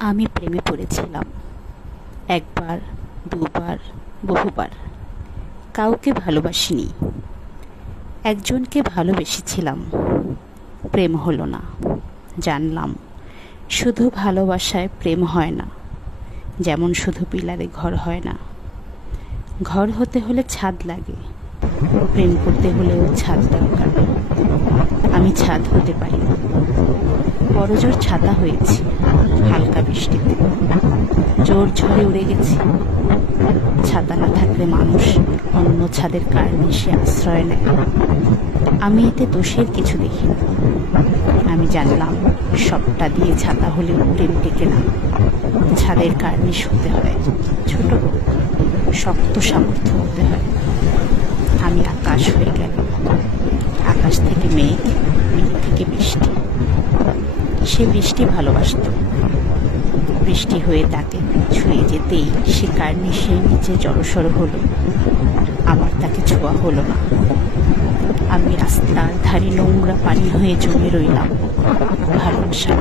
আমি প্রেমে পড়েছিলাম, একবার, দুবার, বহুবার। কাউকে ভালোবাসিনি। একজনকে ভালোবেসেছিলাম, প্রেম হলো না। জানলাম শুধু ভালোবাসায় প্রেম হয় না, যেমন শুধু পিলারে ঘর হয় না। ঘর হতে হলে ছাদ লাগে, প্রেম করতে হলেও ছাদ দরকার। আমি ছাদ হতে পারি না। বড়জোর ছাতা হয়েছি হালকা বৃষ্টিতে, জোর ঝড়ে উড়ে গেছি। ছাতা না থাকলে মানুষ অন্য ছাদের কার্নিশে আশ্রয় নেয়। আমি এতে দোষের কিছু দেখি না। আমি জানলাম সবটা দিয়ে ছাতা হলেও প্রেম টেকে না। ছাদের কার্নিশ হতে হয়, ছোট হোক, শক্ত সামর্থ্য হতে হয়। আমি আকাশ হয়ে গেল, আকাশ থেকে মেঘ, মেঘ থেকে বৃষ্টি। সে বৃষ্টি ভালোবাসত। বৃষ্টি হয়ে তাকে ছুঁয়ে যেতেই সে কার্নিশের নিচে জড়সড় হলো। আমার তাকে ছোঁয়া হলো না। আমি রাস্তার ধারে নোংরা পানি হয়ে জমে রইলাম। ভালোবাসা